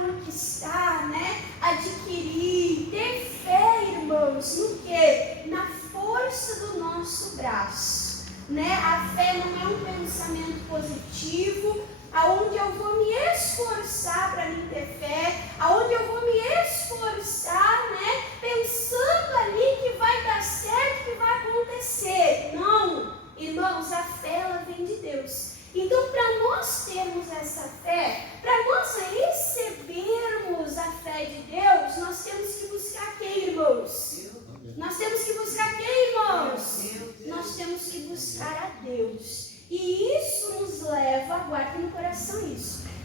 conquistar, né? Adquirir, ter fé, irmãos, no quê? Na força do nosso braço, né? A fé não é um pensamento positivo, aonde eu vou me esforçar para mim ter fé, aonde eu vou me esforçar, né? Pensando ali que vai dar certo, que vai acontecer. Não, irmãos, a fé ela vem de Deus. Então, para nós termos essa fé, para nós recebermos a fé de Deus, nós temos que buscar quem, irmãos? Nós temos que buscar quem, irmãos? Nós temos que buscar a Deus. E isso nos leva, guarde no coração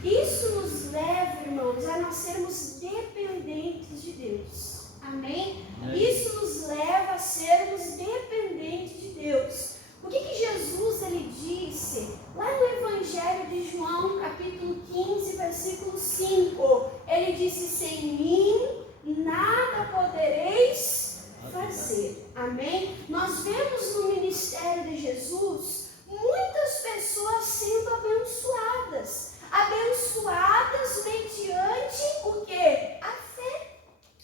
isso nos leva, irmãos, a nós sermos dependentes de Deus. Amém? Isso nos leva a sermos dependentes de Deus. O que Jesus ele disse lá no Evangelho de João, capítulo 15, versículo 5? Ele disse: sem mim nada podereis fazer. Amém? Nós vemos no ministério de Jesus muitas pessoas sendo abençoadas. Abençoadas mediante o quê? A fé.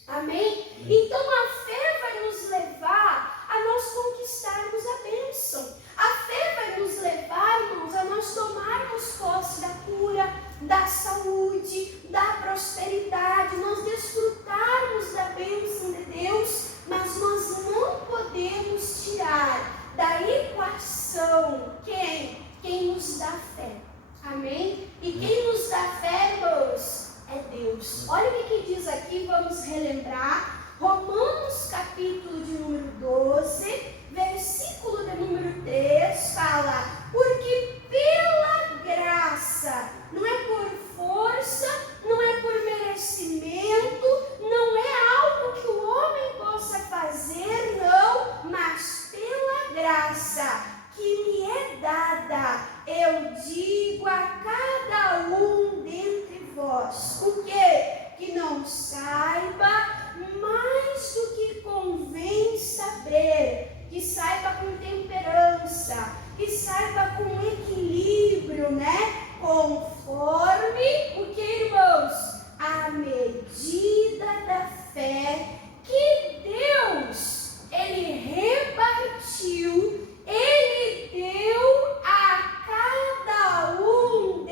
Amém? Então a fé vai nos levar a nós conquistarmos a bênção. A fé vai nos levar, irmãos, a nós tomarmos posse da cura, da saúde, da prosperidade, nós desfrutarmos da bênção de Deus, mas nós não podemos tirar da equação quem nos dá fé. Amém? E quem nos dá fé, irmãos, é Deus. Olha o que diz aqui, vamos relembrar. Romanos capítulo de número 12, versículo de número 3, fala: porque pela graça, não é por força, não é por merecimento, não é algo que o homem possa fazer, não, mas pela graça que me é dada, eu digo a cada um dentre vós, o quê? Que não saiba mais do que convém saber, que saiba com temperança, que saiba com equilíbrio, né? Conforme o que, irmãos? A medida da fé que Deus, ele repartiu, ele deu a cada um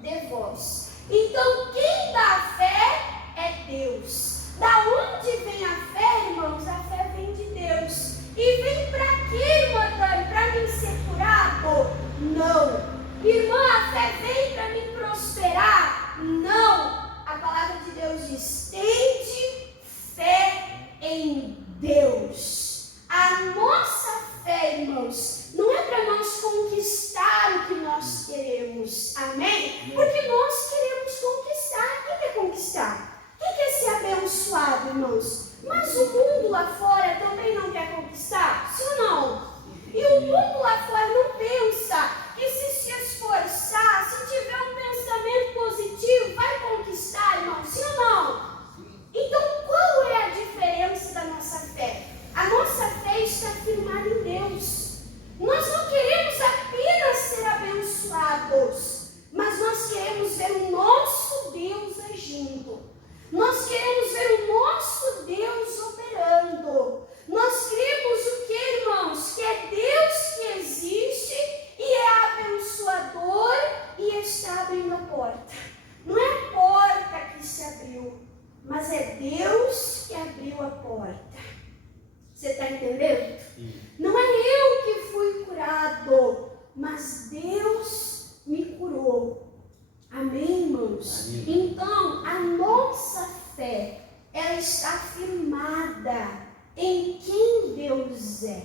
de vós. Então, quem dá fé é Deus. Da onde vem a fé, irmãos? A fé vem de Deus. E vem para quê, irmã Dani? Para mim ser curado? Não. Irmã, a fé vem para me prosperar? Não. A palavra de Deus diz: tende fé em Deus. A nossa fé, irmãos, não é para nós conquistar o que nós queremos. Amém? Porque nós queremos conquistar. Quem quer conquistar? Quem quer ser abençoado, irmãos? Mas o mundo lá fora também não quer conquistar? Sim ou não? E o mundo lá fora não pensa que se esforçar, se tiver um pensamento positivo, vai conquistar, irmão? Sim ou não? Então, qual é a diferença da nossa fé? A nossa fé está firmada em Deus. Nós não queremos apenas ser abençoados, mas nós queremos ver o nosso Deus agindo. Nós queremos ver o nosso Deus operando. Nós cremos o que, irmãos? Que é Deus que existe e é abençoador e está abrindo a porta. Não é a porta que se abriu, mas é Deus que abriu a porta. Você está entendendo? Não é eu que fui curado, mas Deus me curou. Amém, irmãos? Amém. Então, a nossa fé, ela está firmada em quem Deus é.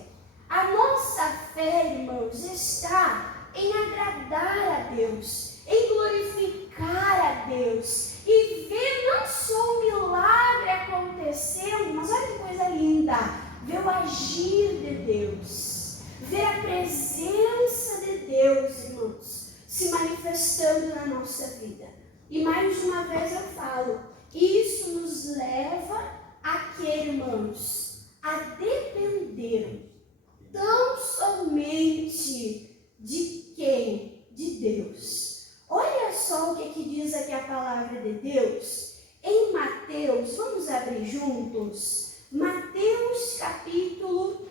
A nossa fé, irmãos, está em agradar a Deus, em glorificar a Deus e ver não só o milagre acontecendo, mas olha que coisa linda, ver o agir de Deus, ver a presença de Deus, irmãos, se manifestando na nossa vida. E mais uma vez eu falo, isso nos leva a que, irmãos? A depender tão somente de quem? De Deus. Olha só o que diz aqui a palavra de Deus. Em Mateus, vamos abrir juntos? Mateus capítulo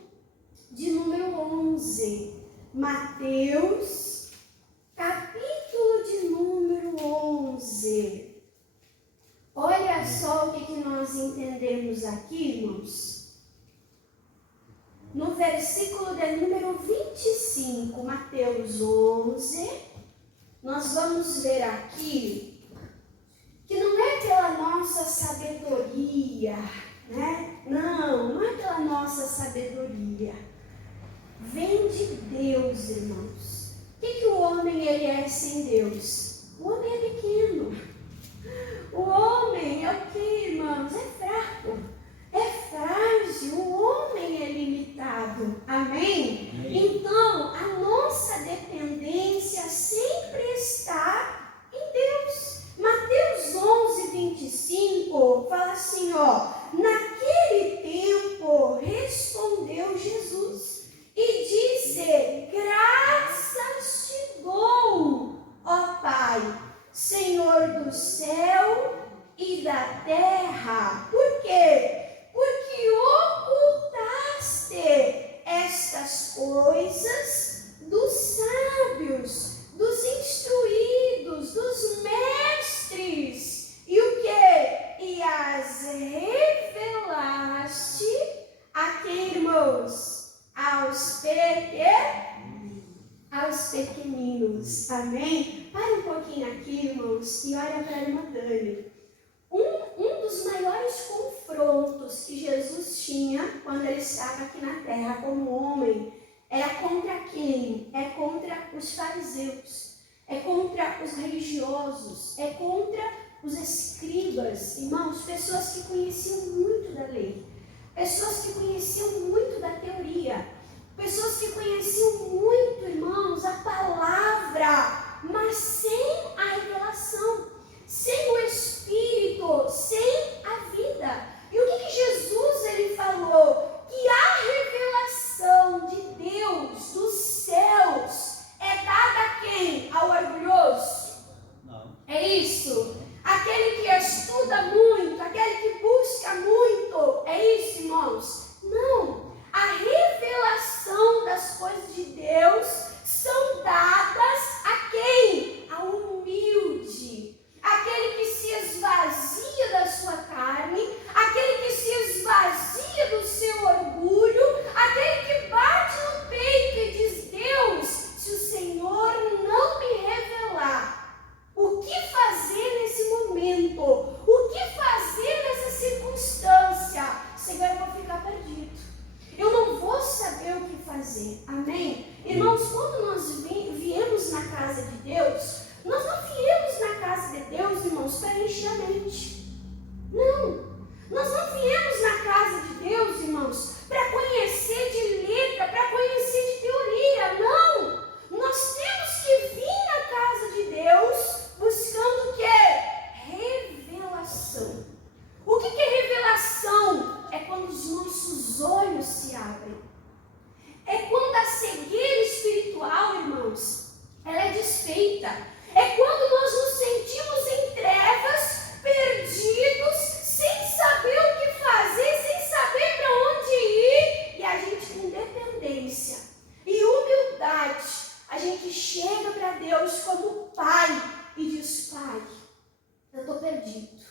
de número 11. Mateus capítulo de número 11. Olha só o que nós entendemos aqui, irmãos. No versículo de número 25, Mateus 11, nós vamos ver aqui que não é pela nossa sabedoria, né? Não é pela nossa sabedoria. Vem de Deus, irmãos. O que o homem ele é sem Deus? O homem é pequeno. O homem é o que, irmãos? É fraco. É frágil. O homem é limitado. Amém? Então, a nossa dependência sempre está em Deus. Mateus 11, 25 fala assim, ó. Naquele tempo respondeu Jesus e disse: graças te dou, ó Pai, Senhor do céu e da terra. Por quê? Porque ocultaste estas coisas dos sábios, dos instruídos, dos mestres. E o quê? E as revelaste a quem, irmãos? Aos pequeninos. Amém? Para um pouquinho aqui, irmãos, e olha para a irmã Dani. Um dos maiores confrontos que Jesus tinha quando ele estava aqui na terra como homem era contra quem? É contra os fariseus, é contra os religiosos, é contra os escribas, irmãos, pessoas que conheciam muito da lei, pessoas que conheciam muito da teoria, pessoas que conheciam muito, irmãos, a palavra, mas sem a revelação, sem o Espírito, sem a vida. E o que Jesus ele falou? Que a revelação de Deus, dos céus, é dada a quem? Ao orgulhoso? Não. É isso? Aquele que estuda muito, aquele que busca muito, é isso, irmãos? Não. A revelação das coisas de Deus são dadas a quem? Ao humilde. Aquele que se esvazia da sua carne, aquele que se esvazia do seu orgulho, aquele que bate no peito e diz: Deus, se o Senhor não me revelar o que fazer nesse momento, o que fazer nessa circunstância, Senhor, eu vou ficar perdido. Eu não vou saber o que fazer. Amém? Irmãos, quando nós viemos na casa de Deus, nós não viemos na casa de Deus, irmãos, para encher a mente. Não. Nós não viemos na casa de Deus, irmãos, para conhecer de letra, para conhecer de teoria. Não. Nós temos que vir na casa de Deus buscando o quê? Revelação. O que é revelação? É quando os nossos olhos se abrem. É quando a cegueira espiritual, irmãos, ela é desfeita. É quando nós nos sentimos em trevas, perdidos, sem saber o que fazer, sem saber para onde ir. E a gente, com dependência e humildade, a gente chega para Deus como Pai e diz: Pai, eu estou perdido.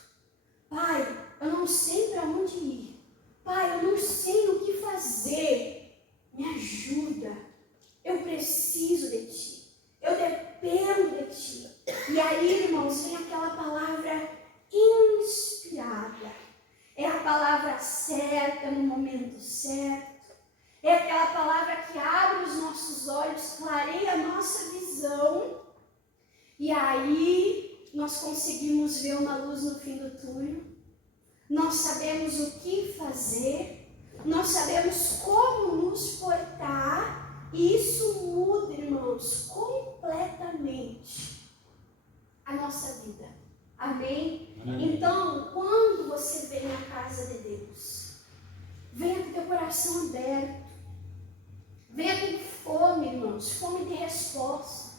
Pai, eu não sei para onde ir. Pai, eu não sei o que fazer. Me ajuda. Eu preciso de Ti. Eu dependo de Ti. E aí, irmãos, vem aquela palavra inspirada. É a palavra certa no momento certo. É aquela palavra que abre os nossos olhos, clareia a nossa visão. E aí nós conseguimos ver uma luz no fim do túnel. Nós sabemos o que fazer. Nós sabemos como nos portar. E isso muda, irmãos, completamente a nossa vida. Amém? Amém? Então, quando você vem à casa de Deus, venha com teu coração aberto. Venha com fome, irmãos, fome de resposta.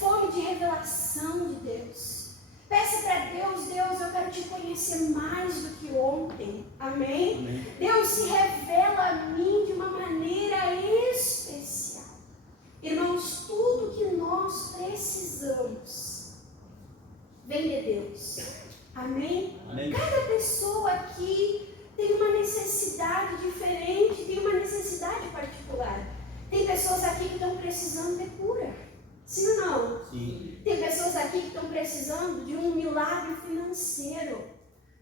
fome de revelação de Deus. Peça para Deus, Deus, eu quero te conhecer mais do que ontem. Amém? Amém. Deus se revela a mim de uma maneira especial. Irmãos, tudo que nós precisamos vem de Deus. Amém? Amém. Cada pessoa aqui tem uma necessidade diferente, tem uma necessidade particular. Tem pessoas aqui que estão precisando de cura. Sim ou não? Sim. Tem pessoas aqui que estão precisando de um milagre financeiro,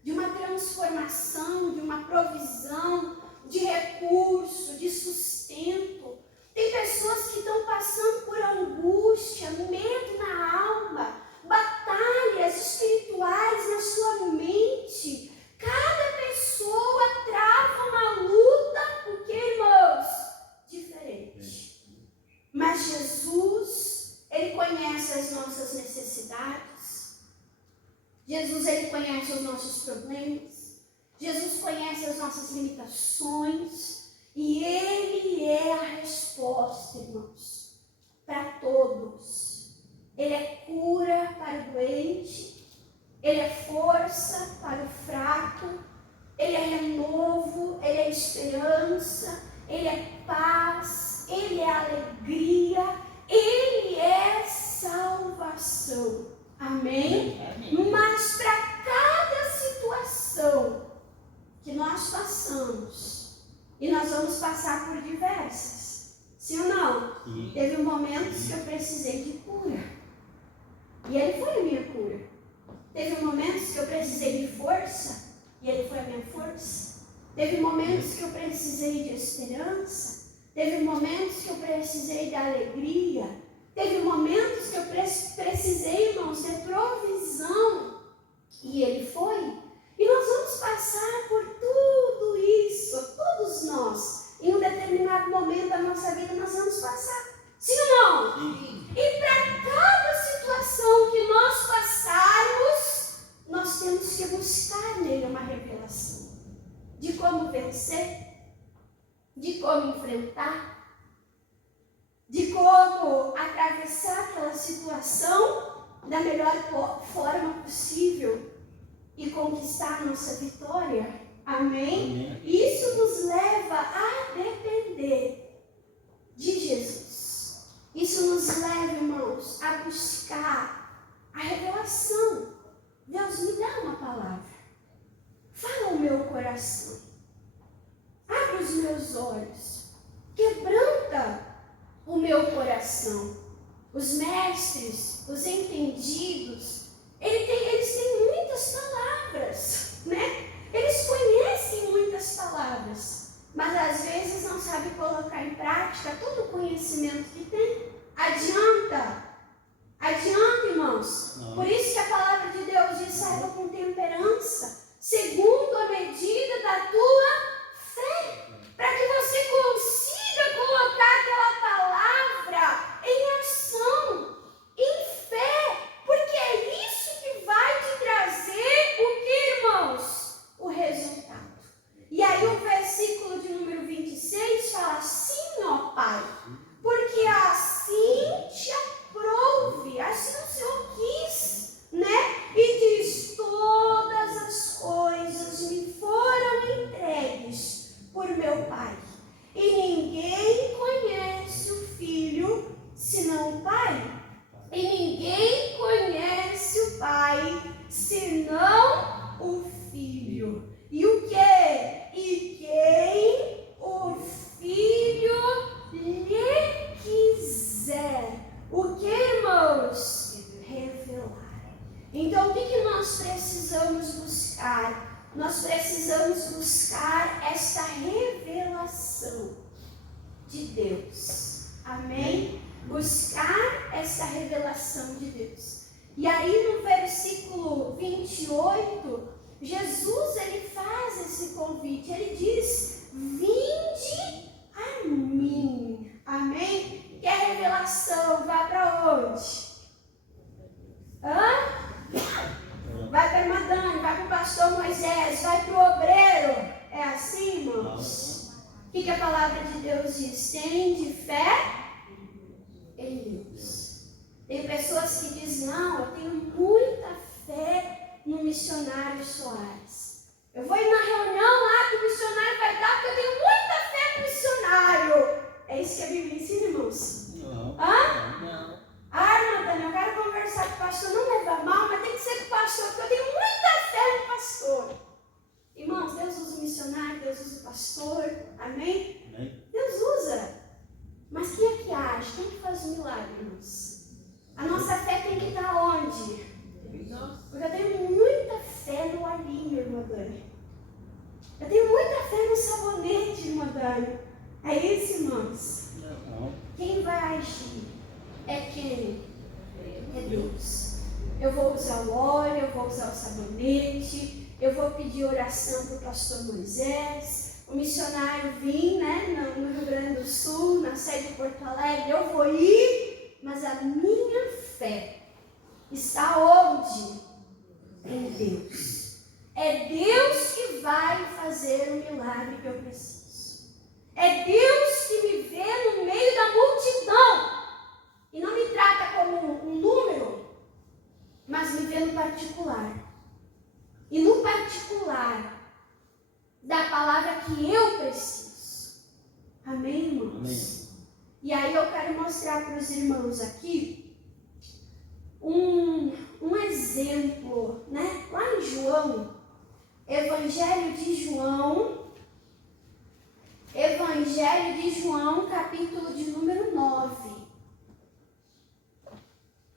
de uma transformação, de uma provisão, de recurso, de sustento. Tem pessoas que estão passando por angústia, medo na alma, batalhas espirituais na sua mente. Cada pessoa trava uma luta, porque, irmãos, diferente. Mas Jesus, Ele conhece as nossas necessidades. Jesus, Ele conhece os nossos problemas. Jesus conhece as nossas limitações. E Ele é a resposta, irmãos, para todos. Ele é cura para o doente. Ele é força para o fraco. Ele é renovo. Ele é esperança. Ele é paz. Ele é alegria. Ele é salvação. Amém? Amém. Mas para cada situação que nós passamos, e nós vamos passar por diversas, sim ou não? Sim. Teve momentos que eu precisei de cura, e Ele foi a minha cura. Teve momentos que eu precisei de força, e Ele foi a minha força. Teve momentos que eu precisei de esperança. Teve momentos que eu precisei de alegria. Teve momentos que eu precisei, irmãos, de provisão. E Ele foi. E nós vamos passar por tudo isso. Todos nós, em um determinado momento da nossa vida, nós vamos passar. Sim ou não? Sim. E para cada situação que nós passarmos, nós temos que buscar nele uma revelação de como vencer, de como enfrentar, de como atravessar aquela situação da melhor forma possível e conquistar a nossa vitória. Amém? Amém. Isso nos leva a depender de Jesus. Isso nos leva, irmãos, a buscar a revelação. Deus, me dá uma palavra. Fala o meu coração. Abre os meus olhos. Quebranta o meu coração. Os mestres, os entendidos, eles têm muitas palavras, né? Eles conhecem muitas palavras, mas às vezes não sabem colocar em prática todo o conhecimento que tem. Adianta, irmãos. Não. Por isso que a palavra de Deus diz: saiba com temperança, segundo a medida da tua fé, para que você consiga colocar aquela palavra em ação, em fé, porque é isso que vai te trazer o que, irmãos? O resultado. E aí o versículo de número 26 fala assim: ó Pai, porque assim te aprouve, assim o Senhor quis, né? E diz: todas as coisas me foram entregues por meu Pai, e ninguém conhece o Filho senão o Pai, e ninguém conhece o Pai senão o Filho. E o que? E quem o Filho lhe quiser. O que, irmãos? Revelar. Então, o que nós precisamos buscar? Nós precisamos buscar esta revelação de Deus. Amém? Buscar esta revelação de Deus. E aí no versículo 28, Jesus, ele faz esse convite. Ele diz: vinde a mim. Amém? Quer revelação? Vá para onde? Vai para Madame, vai para o pastor Moisés, vai para o obreiro. É assim, irmãos? O que a palavra de Deus diz? Tende fé em Deus. Tem pessoas que dizem, não, eu tenho muita fé no missionário Soares. Eu vou ir na reunião lá que o missionário vai dar, porque eu tenho muita fé no missionário. É isso que a Bíblia ensina, irmãos? Não. Hã? Não. Dani, eu quero conversar com o pastor, não leva mal, mas tem que ser com o pastor, porque eu tenho muita fé no pastor. Irmãos, Deus usa o missionário, Deus usa o pastor, amém? Amém. Deus usa. Mas quem é que age? Quem é que faz o milagre, irmãos? A nossa fé tem que estar onde? Porque eu tenho muita fé no alhinho, irmã Dani. Eu tenho muita fé no sabonete, irmã Dani. É isso, irmãos? Não. Quem vai agir é quem? É Deus. Eu vou usar o óleo, eu vou usar o sabonete, eu vou pedir oração para o pastor Moisés, o missionário vir, né, no Rio Grande do Sul, na sede de Porto Alegre, eu vou ir, mas a minha fé está onde? Em Deus. É Deus que vai fazer o milagre que eu preciso. É Deus que me vê no meio da multidão e não me trata como um número, mas me vê no particular. E no particular da palavra que eu preciso. Amém, irmãos? Amém. E aí eu quero mostrar para os irmãos aqui um exemplo, né? Lá em João, Evangelho de João, capítulo de número 9.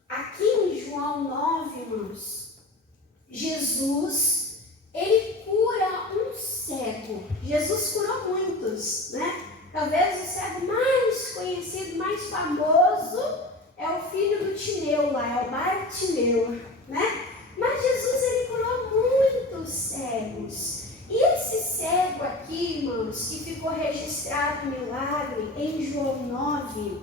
Aqui em João 9, irmãos, Jesus, ele cura um cego. Jesus curou muitos, né? Talvez o cego mais conhecido, mais famoso, é o filho do Timeu lá, é o Bartimeu, né? Mas Jesus, ele curou muitos cegos. E esse cego aqui, irmãos, que ficou registrado no milagre em João 9,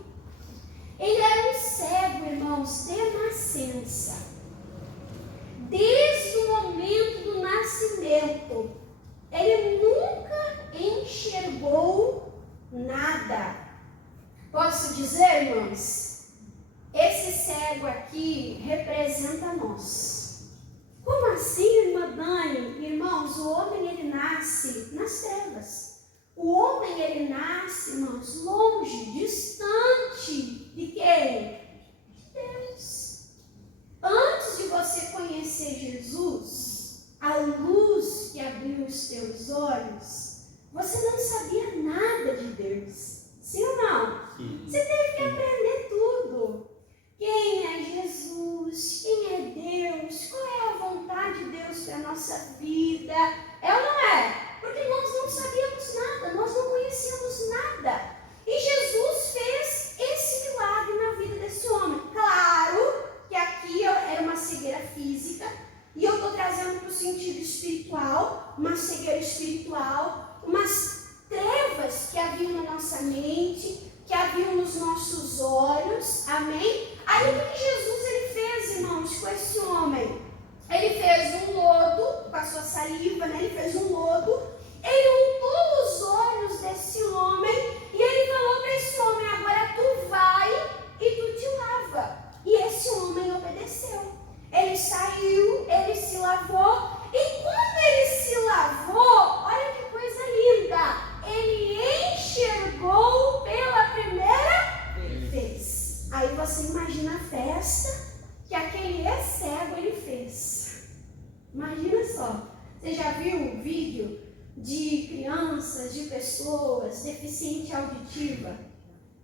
ele era um cego, irmãos, de nascença. Desde o momento do nascimento, ele nunca enxergou nada. Posso dizer, irmãos, esse cego aqui representa nós. Como assim, irmã Dani? Irmãos, o homem ele nasce nas trevas. O homem ele nasce, irmãos, longe, distante de quem? De Deus. Antes de você conhecer Jesus, a luz que abriu os teus olhos, você não sabia nada de Deus. Sim ou não? Sim. Você teve que aprender tudo. Quem é Jesus? Quem é Deus? Qual é a vontade de Deus para a nossa vida? É ou não é? Porque nós não sabíamos nada, nós não conhecíamos nada. E Jesus fez esse milagre na vida desse homem. Claro que aqui era uma cegueira física, e eu estou trazendo para o sentido espiritual, uma cegueira espiritual, umas trevas que haviam na nossa mente, que haviam nos nossos olhos, amém? Aí o que Jesus ele fez, irmãos, com esse homem? Ele fez um lodo, com a sua saliva, né? Ele fez um lodo, ele untou os olhos desse homem, e ele falou para esse homem, agora tu vai e tu te lava. E esse homem obedeceu. Ele saiu, ele se lavou, e quando ele se lavou, olha que coisa linda, ele enxergou pela primeira vez. Aí você imagina a festa que aquele ex-cego ele fez. Imagina só, você já viu um vídeo de crianças, de pessoas deficiente auditiva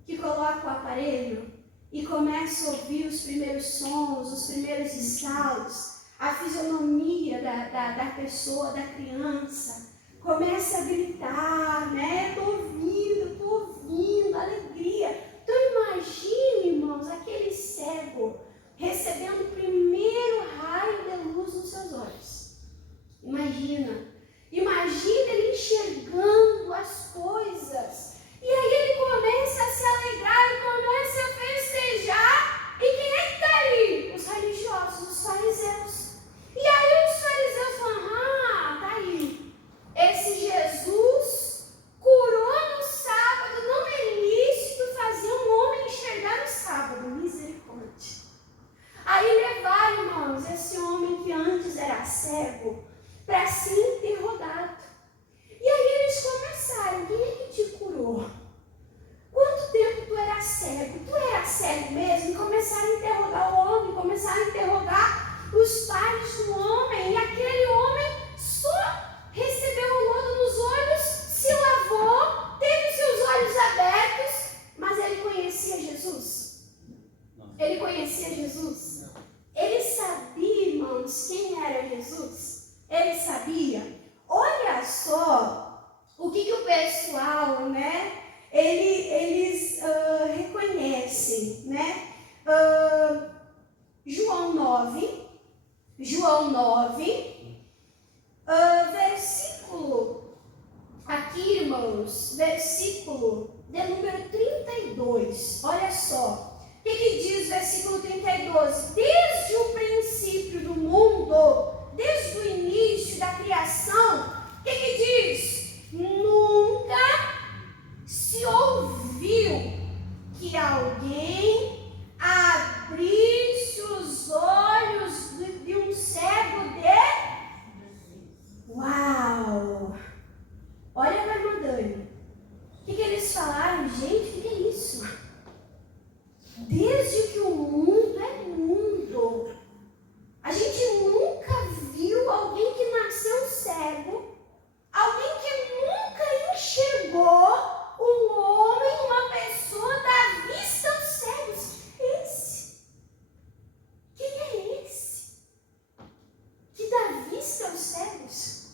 que colocam o aparelho e começa a ouvir os primeiros sons, os primeiros estalos, a fisionomia da pessoa, da criança, começa a gritar, né? Tô ouvindo, alegria. Então imagine, irmãos, aquele cego recebendo o primeiro raio de luz nos seus olhos. Imagina ele enxergando as coisas. E aí ele começa a se alegrar e começa a festejar. E quem é que está ali? Os religiosos, os fariseus. E aí os fariseus falam, tá aí. Esse Jesus curou no sábado, não é lícito ele sabia. Olha só o que o pessoal, né, eles reconhecem, né? João 9, versículo, aqui, irmãos, versículo de número 32, olha só. O que diz o versículo 32? Desde o princípio do mundo, desde o início da criação, o que diz? Nunca se ouviu que alguém abrisse os olhos de um cego de... Uau! Olha para a irmã Dani. O que eles falaram? Gente, o que é isso? Desde que o mundo é mundo, a gente nunca viu alguém que nasceu cego, alguém que nunca enxergou um homem, uma pessoa dar vista aos cegos. Esse? Quem é esse? Que dá vista aos cegos?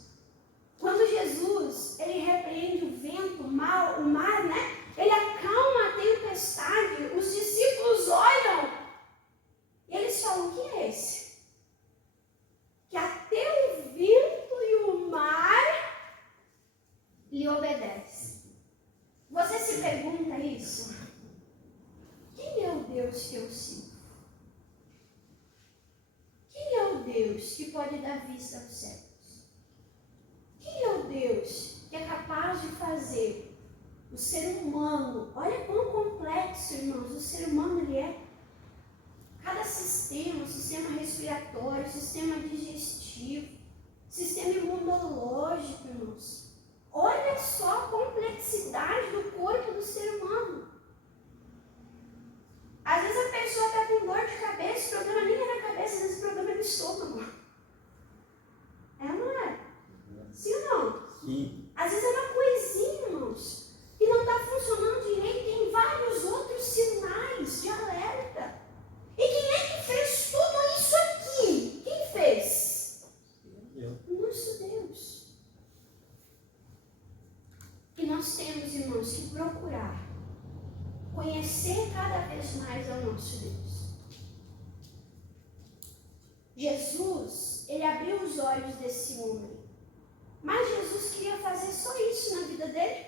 Quando Jesus, ele repreende o vento, o mar, né? Ele acalma a tempestade, os discípulos olham e eles falam, quem é esse? Que até o vento e o mar lhe obedecem. Você se pergunta isso? Quem é o Deus que eu sigo? Quem é o Deus que pode dar vista aos cegos? Quem é o Deus que é capaz de fazer o ser humano? Olha quão complexo, irmãos, o ser humano ele é. Cada sistema, sistema respiratório, sistema digestivo, sistema imunológico, irmãos. Olha só a complexidade do corpo do ser humano. Às vezes a pessoa está com dor de cabeça, o problema nem é na cabeça, às vezes o problema é no estômago. É ou não é? Sim ou não? Sim. Às vezes é uma coisinha, irmãos, que não está funcionando direito, tem vários outros sinais de alerta. E quem é que fez tudo isso aqui? Quem fez? O nosso Deus. E nós temos, irmãos, que procurar conhecer cada vez mais ao nosso Deus. Jesus, ele abriu os olhos desse homem. Mas Jesus queria fazer só isso na vida dele?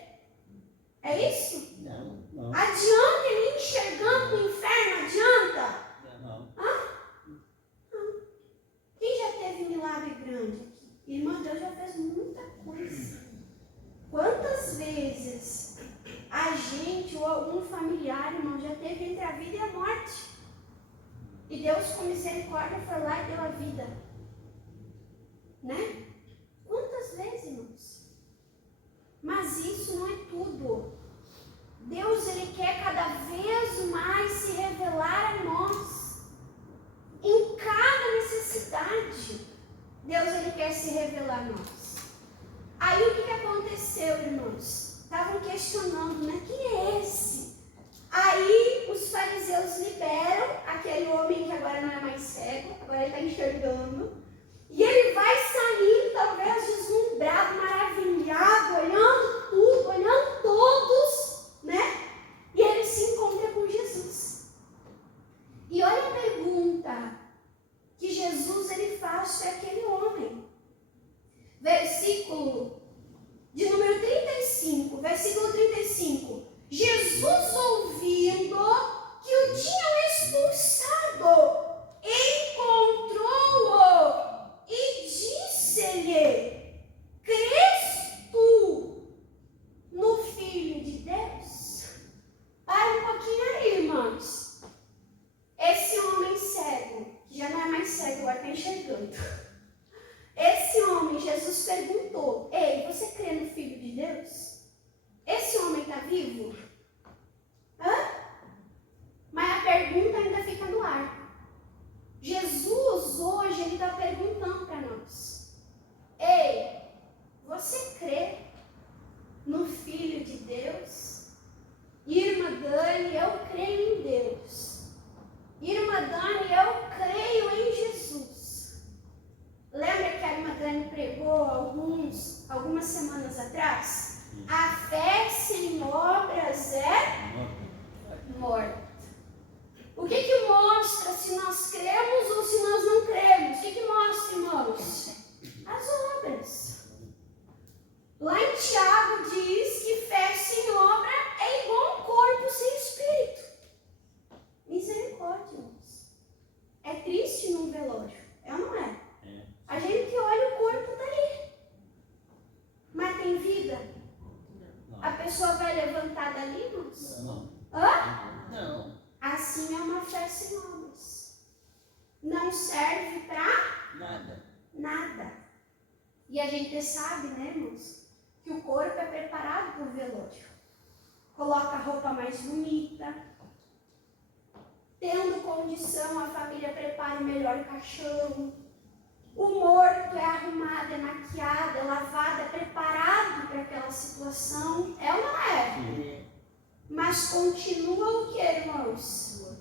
É isso? Não. Adianta ele enxergando o inferno? Adianta? Não. Não. Quem já teve milagre grande aqui? Irmã, Deus já fez muita coisa. Quantas vezes a gente ou algum familiar, irmão, já teve entre a vida e a morte? E Deus, com misericórdia, foi lá e deu a vida. Né? Quantas vezes, irmãos? Mas isso não é tudo. Deus, ele quer cada vez mais se revelar a nós. Em cada necessidade, Deus, ele quer se revelar a nós. Aí o que aconteceu, irmãos? Estavam questionando, né? Quem é esse? Aí os fariseus liberam aquele homem que agora não é mais cego, agora ele está enxergando. E ele vai sair, talvez deslumbrado, maravilhado, olhando tudo, olhando todos, né? E ele se encontra com Jesus. E olha a pergunta que Jesus ele faz para aquele homem. Versículo de número 35, versículo 35. Jesus, ouvindo que o tinham expulsado, encontrou-o Guilherme pregou algumas semanas atrás, a fé sem obras é morta. O que mostra se nós cremos ou se nós não cremos? O que mostra, irmãos? As obras. Lá em Tiago diz que fé sem obra é igual um corpo sem espírito. Misericórdia, irmãos. É triste num velório, é ou não é? A gente olha, o corpo está ali. Mas tem vida? A pessoa vai levantar dali, irmãos? Não. Hã? Não. Assim é uma fé sem obras. Não serve para nada. E a gente sabe, né, irmãos, que o corpo é preparado para o velório. Coloca a roupa mais bonita. Tendo condição, a família prepara o melhor caixão. O morto é arrumado, é maquiado, é lavado, é preparado para aquela situação. É ou não é? Mas continua o que, irmãos?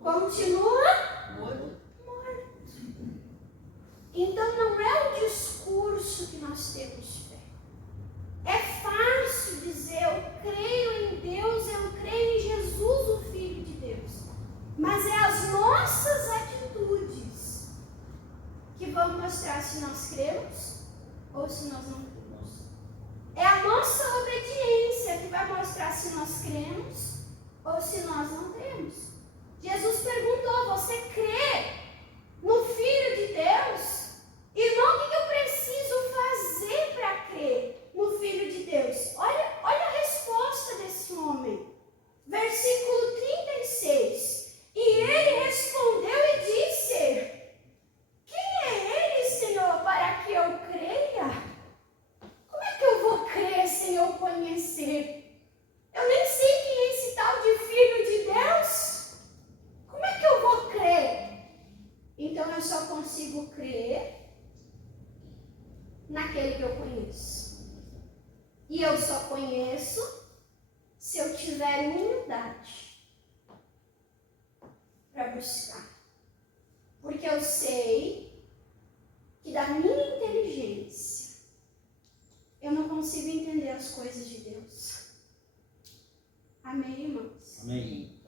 Continua morto. Então não é o discurso que nós temos fé. É fácil dizer, eu creio em Deus, eu creio em Jesus, o Filho de Deus. Mas é as nossas atitudes que vão mostrar se nós cremos ou se nós não cremos. É a nossa obediência que vai mostrar se nós cremos ou se nós não cremos. Jesus perguntou, você crê no Filho de Deus? Irmão, o que eu preciso fazer para crer no Filho de Deus? Olha a resposta desse homem. Versículo 36. E ele respondeu e disse, quem é ele, Senhor, para que eu creia? Como é que eu vou crer sem eu conhecer? Eu nem sei quem é esse tal de Filho de Deus. Como é que eu vou crer? Então eu só consigo crer naquele que eu conheço. E eu só conheço se eu tiver humildade para buscar. Porque eu sei que da minha inteligência eu não consigo entender as coisas de Deus. Amém, irmãos? Amém.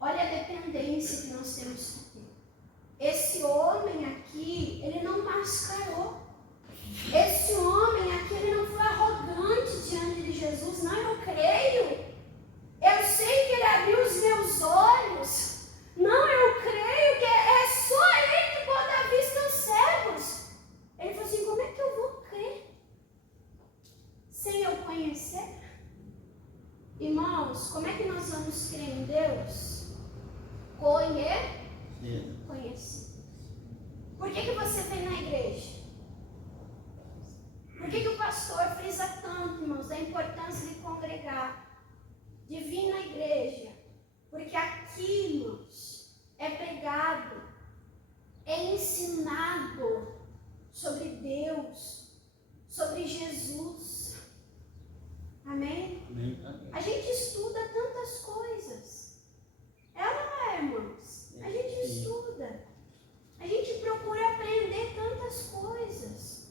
Olha a dependência que nós temos que ter. Esse homem aqui, ele não mascarou. Esse homem aqui, ele não foi arrogante diante de Jesus. Não, eu creio. Eu sei que ele abriu os meus olhos. Não, eu creio que é só ele que pode dar vista aos cegos. Ele falou assim, como é que eu vou crer sem eu conhecer? Irmãos, como é que nós vamos crer em Deus? Conhecer. Por que você vem na igreja? Por que o pastor frisa tanto, irmãos, da importância de congregar, de vir na igreja? Porque aqui, irmãos, é pregado, é ensinado sobre Deus, sobre Jesus. Amém? A gente estuda tantas coisas. É ou não é, irmãos? A gente estuda. A gente procura aprender tantas coisas.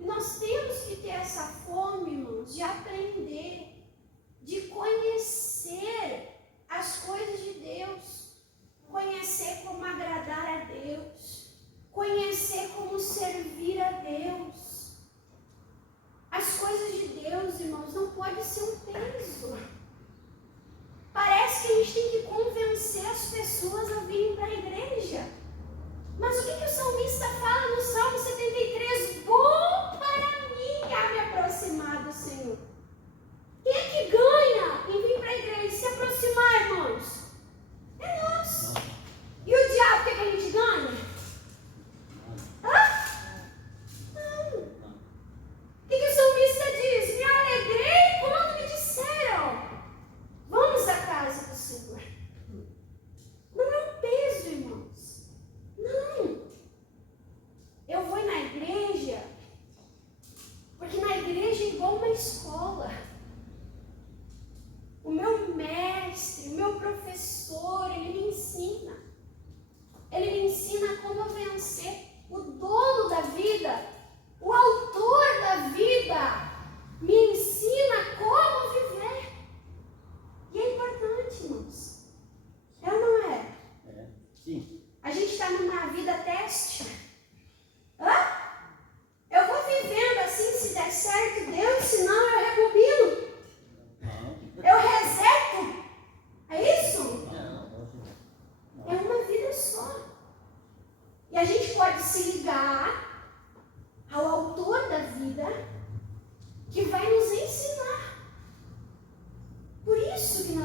E nós temos que ter essa fome, irmãos, de aprender, de conhecer as coisas de Deus, conhecer como agradar a Deus, conhecer como servir a Deus. As coisas de Deus, irmãos, não pode ser um peso. Parece que a gente tem que convencer as pessoas a virem para a igreja. Mas o que o salmista fala no Salmo 73? Bom para mim me aproximar do Senhor.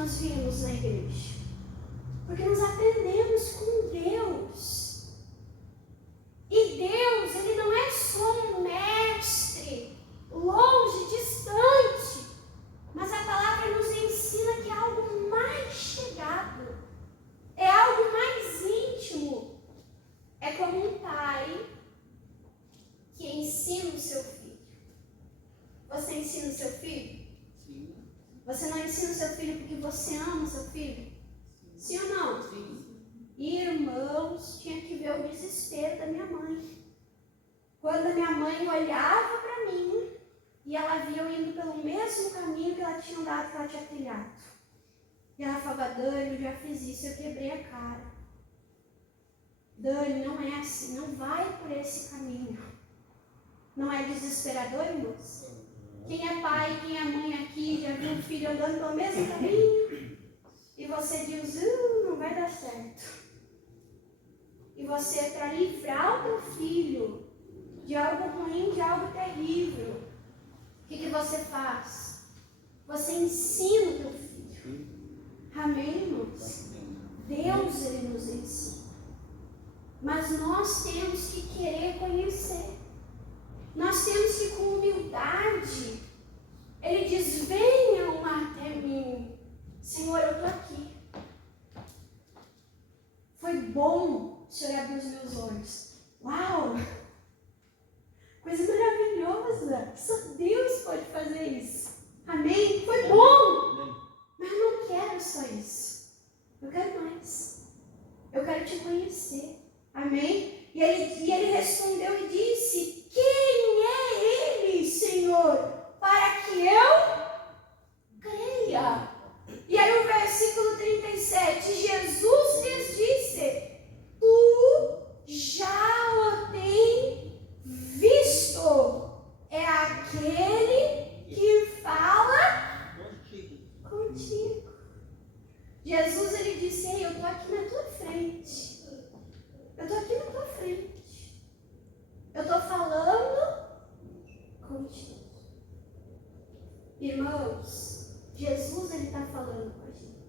nós viemos na igreja? Porque nós aprendemos com Deus. E Deus, Ele não é só um mestre, longe, distante, mas a palavra nos ensina que é algo mais chegado, é algo mais íntimo. É como um pai que ensina o seu filho. Você ensina o seu filho? Sim. Você não ensina o seu filho porque você ama o seu filho? Sim ou não? Sim. Irmãos, tinha que ver o desespero da minha mãe. Quando a minha mãe olhava para mim e ela via eu indo pelo mesmo caminho que ela tinha andado, que ela tinha trilhado. E ela falava, Dani, eu já fiz isso, eu quebrei a cara. Dani, não é assim, não vai por esse caminho. Não é desesperador, irmãos? Quem é pai, quem é mãe aqui, já viu o filho andando pelo mesmo caminho? E você diz, não vai dar certo. E você, para livrar o teu filho de algo ruim, de algo terrível, o que você faz? Você ensina o teu filho. Amém, irmãos? Deus, Ele nos ensina. Mas nós temos que querer conhecer. Nós temos que, com humildade, Ele diz, venham até mim. Senhor, eu estou aqui. Foi bom o Senhor abrir os meus olhos. Uau! Coisa maravilhosa. Só Deus pode fazer isso. Amém? Foi bom. Mas eu não quero só isso. Eu quero mais. Eu quero te conhecer. Amém? E ele respondeu e disse, quem é ele, Senhor, para que eu creia? E aí o versículo 37, Jesus lhes disse, tu já o tem visto, é aquele que fala contigo. Jesus, ele disse, ei, eu estou aqui na tua frente. Eu estou aqui na tua frente. Eu estou falando contigo. Irmãos, Jesus, ele está falando com a gente.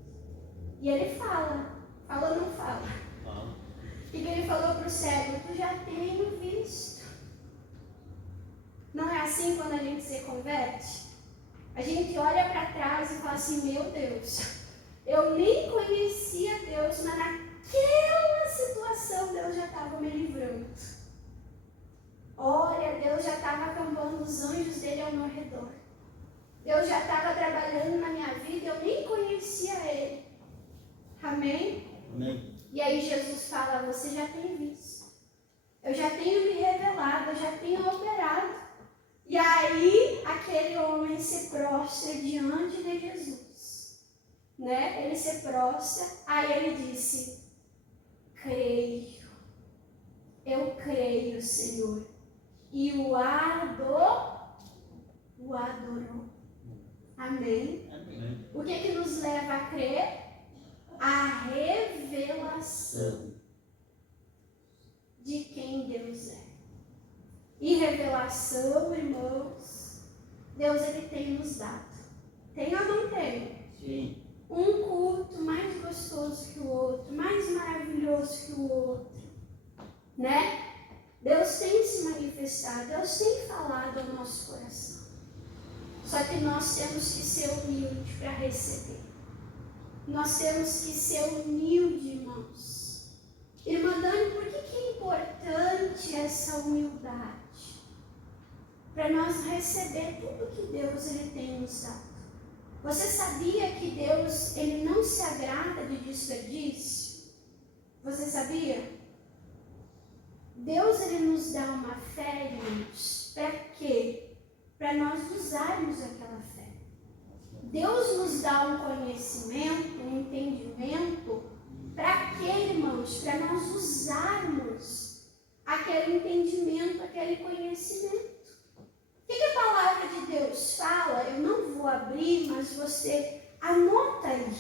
E ele fala ou não fala? E que ele falou para o cego, tu já tenho visto. Não é assim quando a gente se converte? A gente olha para trás e fala assim, meu Deus, eu nem conhecia Deus, mas naquela situação Deus já estava me livrando. Olha, Deus já estava acampando os anjos dele ao meu redor. Deus já estava trabalhando na minha vida, eu nem conhecia Ele. Amém? Amém. E aí Jesus fala, você já tem visto. Eu já tenho me revelado, eu já tenho operado. E aí aquele homem se prostra diante de Jesus. Né? Ele se prostra, aí ele disse, creio. Eu creio, Senhor. E o adorou. Amém? Amém. O que nos leva a crer? A revelação de quem Deus é. E revelação, irmãos, Deus ele tem nos dado. Tem ou não tem? Sim. Um culto mais gostoso que o outro, mais maravilhoso que o outro. Né? Deus tem se manifestado, Deus tem falado ao nosso coração. Só que nós temos que ser humildes para receber. Nós temos que ser humildes, irmãos. Irmã Dani, por que é importante essa humildade? Para nós receber tudo que Deus ele tem nos dado. Você sabia que Deus ele não se agrada de desperdício? Você sabia? Deus ele nos dá uma fé, irmãos, para quê? Para nós usarmos aquela fé. Deus nos dá um conhecimento, um entendimento, para quê, irmãos? Para nós usarmos aquele entendimento, aquele conhecimento. O que a palavra de Deus fala? Eu não vou abrir, mas você anota aí.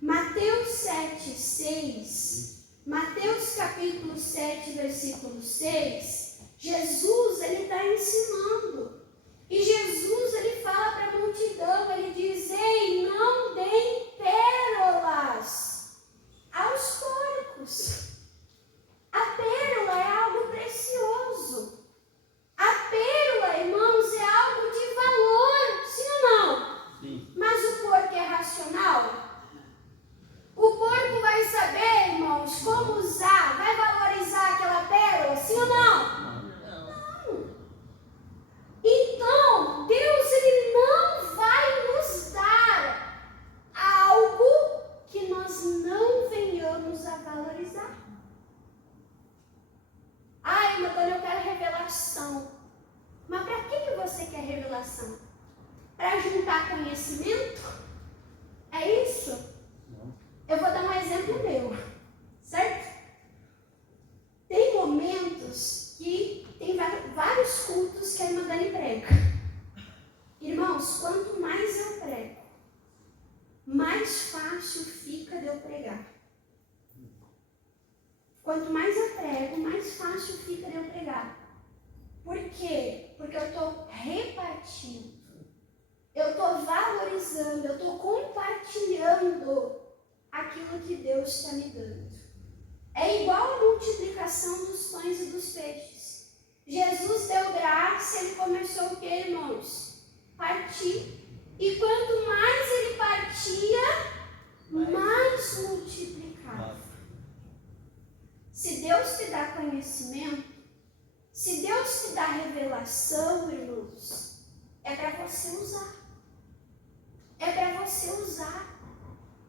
Mateus 7:6. Mateus capítulo 7, versículo 6. Jesus, ele está ensinando. E Jesus, ele fala para a multidão, ele diz, ei, não deem pedra revelação? Para juntar conhecimento? É isso? Não. Eu vou dar um exemplo meu, certo? Tem momentos que tem vários cultos que a irmã Dani prega. Irmãos, quanto mais eu prego, mais fácil fica de eu pregar. Quanto mais eu prego, mais fácil fica de eu pregar. Por quê? Porque eu estou repartindo. Eu estou valorizando, eu estou compartilhando aquilo que Deus está me dando. É igual a multiplicação dos pães e dos peixes. Jesus deu graça, ele começou o que, irmãos? Partir. E quanto mais ele partia, mais multiplicava. Se Deus te dá conhecimento, se Deus te dá revelação, irmãos, é para você usar. É para você usar.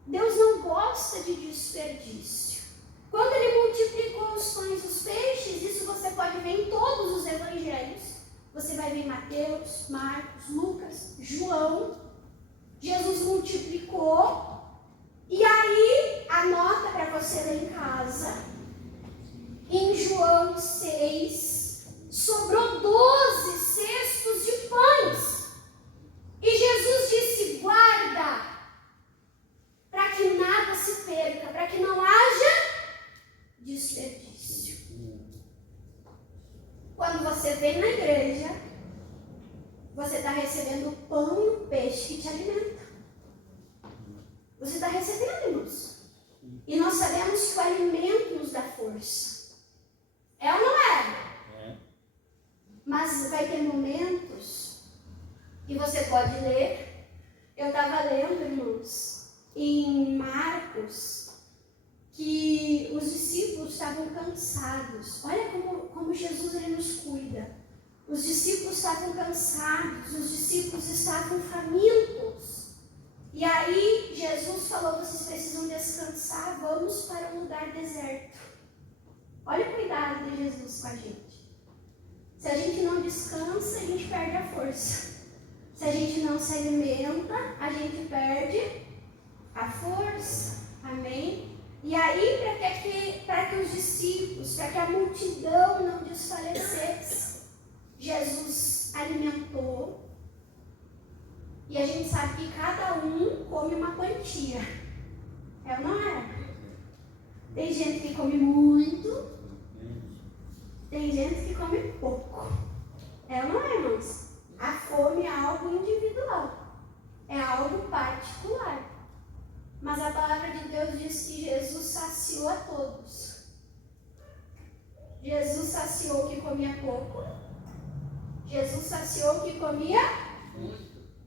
Deus não gosta de desperdício. Quando ele multiplicou os pães e os peixes, isso você pode ver em todos os evangelhos. Você vai ver em Mateus, Marcos, Lucas, João. Jesus multiplicou. E aí, anota para você ler em casa. Em João 6, sobrou 12 cestos de pães. E Jesus disse, guarda, para que nada se perca, para que não haja desperdício. Quando você vem na igreja, você está recebendo o pão e o peixe que te alimenta. Você está recebendo, irmãos. E nós sabemos que o alimento nos dá força. É ou não é? É. Mas vai ter momentos que você pode ler. Eu estava lendo, irmãos, em Marcos, que os discípulos estavam cansados. Olha como Jesus ele nos cuida. Os discípulos estavam cansados, os discípulos estavam famintos. E aí Jesus falou, vocês precisam descansar, vamos para um lugar deserto. Olha o cuidado de Jesus com a gente. Se a gente não descansa, a gente perde a força. Se a gente não se alimenta, a gente perde a força. Amém? E aí, para que os discípulos, para que a multidão não desfalecesse, Jesus alimentou. E a gente sabe que cada um come uma quantia. É ou não é? Tem gente que come muito, tem gente que come pouco. É ou não é, irmãos? A fome é algo individual. É algo particular. Mas a palavra de Deus diz que Jesus saciou a todos. Jesus saciou o que comia pouco. Jesus saciou o que comia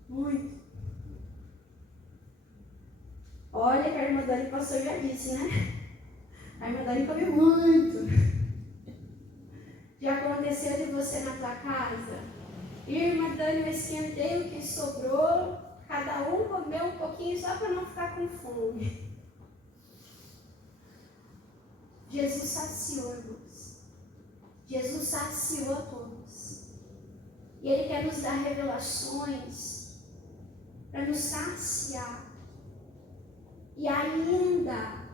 muito. Olha que a irmã Dani pastor já disse, né? A irmã Dani come muito. Já aconteceu de você na tua casa? Irmã Dani, eu esquentei o que sobrou. Cada um comeu um pouquinho só para não ficar com fome. Jesus saciou, irmãos. Jesus saciou a todos. E Ele quer nos dar revelações para nos saciar. E ainda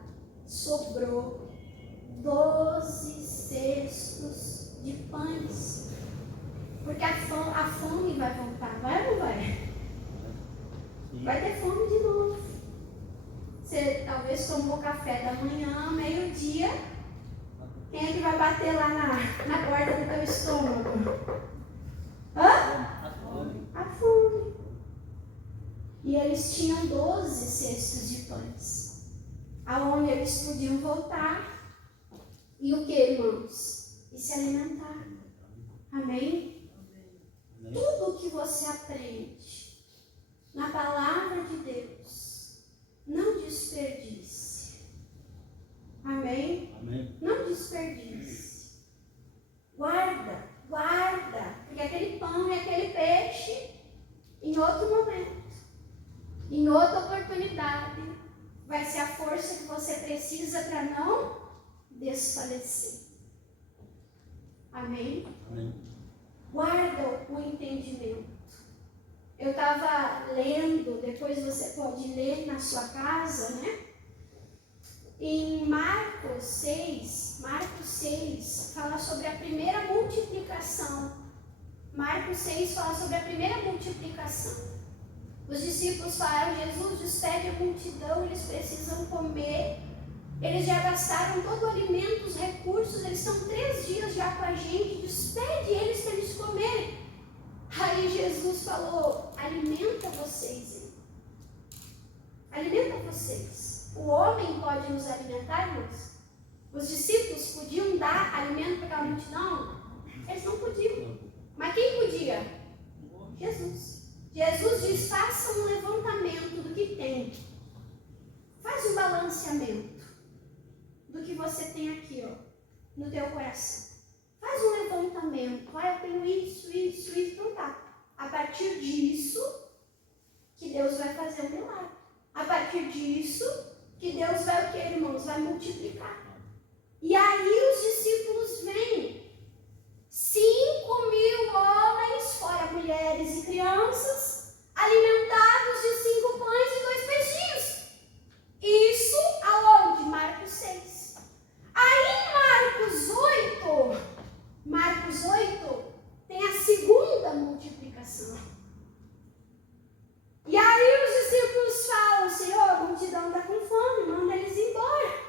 sobrou 12 cestos de pães. Porque a fome vai voltar, vai ou não vai? Vai ter fome de novo. Você talvez tomou café da manhã, meio-dia. Quem é que vai bater lá na porta do teu estômago? Hã? A fome. E eles tinham 12 cestos de pães, aonde eles podiam voltar. E o que, irmãos? E se alimentar. Amém? Tudo o que você aprende na palavra de Deus, não desperdice. Amém? Amém. Não desperdice. Guarda. Porque aquele pão e aquele peixe, em outro momento, em outra oportunidade, vai ser a força que você precisa para não desfalecer. Amém? Amém. Guarda o entendimento. Eu estava lendo, depois você pode ler na sua casa, né? Em Marcos 6, fala sobre a primeira multiplicação. Marcos 6 fala sobre a primeira multiplicação. Os discípulos falaram: Jesus, despede a multidão, eles precisam comer. Eles já gastaram todo o alimento, os recursos, eles estão 3 dias já com a gente, despede eles para eles comerem. Aí Jesus falou: alimenta vocês. Alimenta vocês. O homem pode nos alimentar, irmãos? Os discípulos podiam dar alimento para aquela multidão? Eles não podiam. Mas quem podia? Jesus. Jesus diz: faça um levantamento do que tem. Faz um balanceamento do que você tem aqui, ó, no teu coração. Faz um levantamento. Eu tenho isso. Então tá. A partir disso, que Deus vai fazer um milagre. A partir disso, que Deus vai o que, irmãos? Vai multiplicar. E aí os discípulos vêm. 5.000 homens, fora mulheres e crianças, alimentados de 5 pães e 2 peixinhos. Isso aonde? Marcos 6. Aí Marcos 8 tem a segunda multiplicação. E aí os discípulos falam: Senhor, a multidão está com fome, manda eles embora.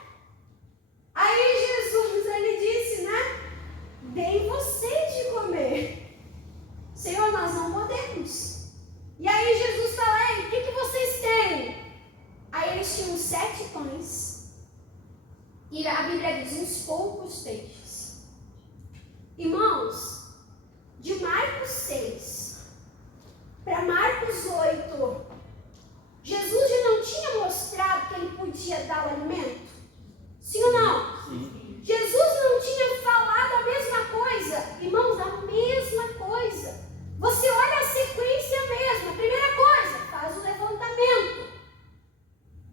Aí Jesus, ele disse, né? Deem vocês de comer. Senhor, nós não podemos. E aí Jesus fala: ei, o que vocês têm? Aí eles tinham 7 pães. E a Bíblia diz uns poucos peixes. Irmãos, de Marcos 6 para Marcos 8, Jesus já não tinha mostrado que ele podia dar o alimento? Sim ou não? Sim. Jesus não tinha falado a mesma coisa? Irmãos, a mesma coisa. Você olha a sequência mesmo. A primeira coisa, faz o levantamento.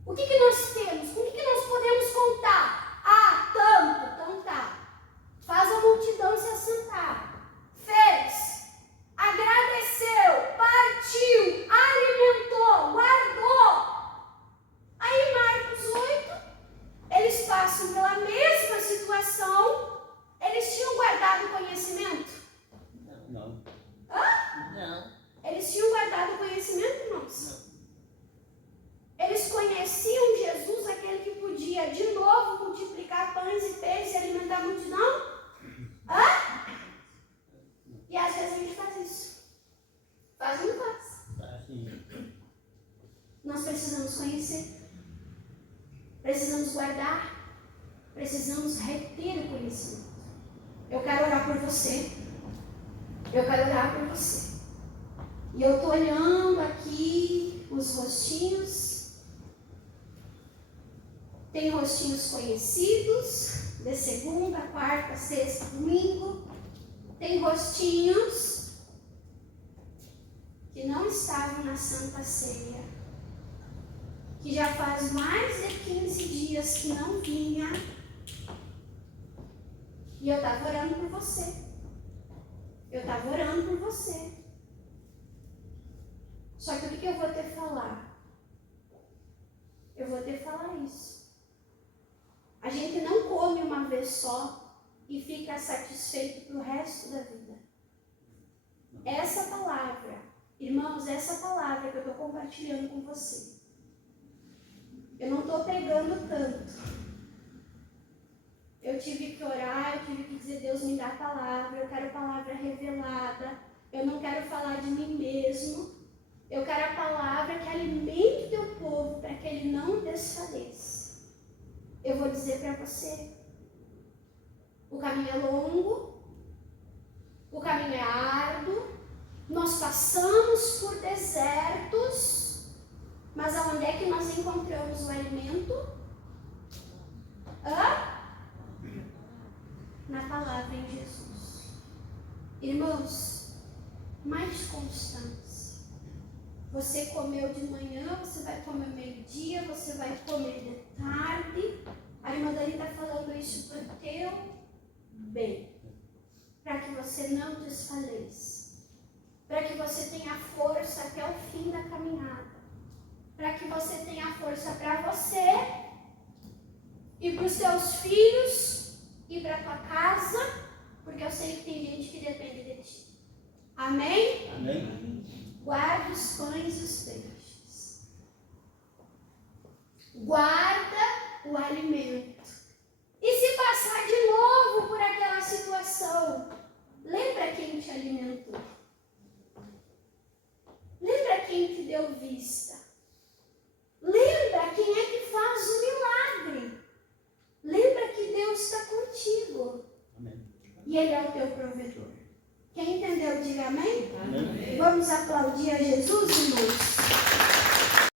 O que nós temos? Com o que nós podemos contar? Ah, tanto. Então tá. Faz a multidão se assentar. Fez. Agradeceu. Partiu. Alimentou. Guardou. Aí Marcos 8, eles passam pela mesma situação. Eles tinham guardado o conhecimento? Não. Hã? Não. Eles tinham guardado o conhecimento, irmãos? Não. Eles conheciam Jesus, aquele que podia de novo multiplicar pães e peixes e alimentar a multidão? Hã? E às vezes a gente faz isso. Faz ou não faz? Nós precisamos conhecer. Precisamos guardar. Precisamos reter o conhecimento. Eu quero orar por você. Eu quero orar por você. E eu estou olhando aqui os rostinhos. Tem rostinhos conhecidos, de segunda, quarta, sexta, domingo. Tem rostinhos que não estavam na Santa Ceia, que já faz mais de 15 dias que não vinha. E eu estava orando por você. Eu estava orando por você. Só que o que eu vou te falar? Eu vou te falar isso. A gente não come uma vez só e fica satisfeito para o resto da vida. Essa palavra, irmãos, essa palavra que eu estou compartilhando com você, eu não estou pegando tanto. Eu tive que orar, eu tive que dizer: Deus, me dá a palavra, eu quero a palavra revelada, eu não quero falar de mim mesmo, eu quero a palavra que alimente o teu povo para que ele não desfaleça. Eu vou dizer para você: o caminho é longo, o caminho é árduo, nós passamos por desertos, mas aonde é que nós encontramos o alimento? Na palavra em Jesus. Irmãos, mais constância. Você comeu de manhã, você vai comer meio-dia, você vai comer de tarde. A irmã Dani está falando isso para o teu bem, para que você não desfaleça, para que você tenha força até o fim da caminhada. Para que você tenha força para você e para os seus filhos e para a tua casa, porque eu sei que tem gente que depende de ti. Amém? Amém. Guarda os pães e os peixes. Guarda o alimento. E se passar de novo por aquela situação, lembra quem te alimentou. Lembra quem te deu vista. Lembra quem é que faz o milagre. Lembra que Deus está contigo. Amém. E Ele é o teu provedor. Quem entendeu, diga amém? Amém. Vamos aplaudir a Jesus, irmãos?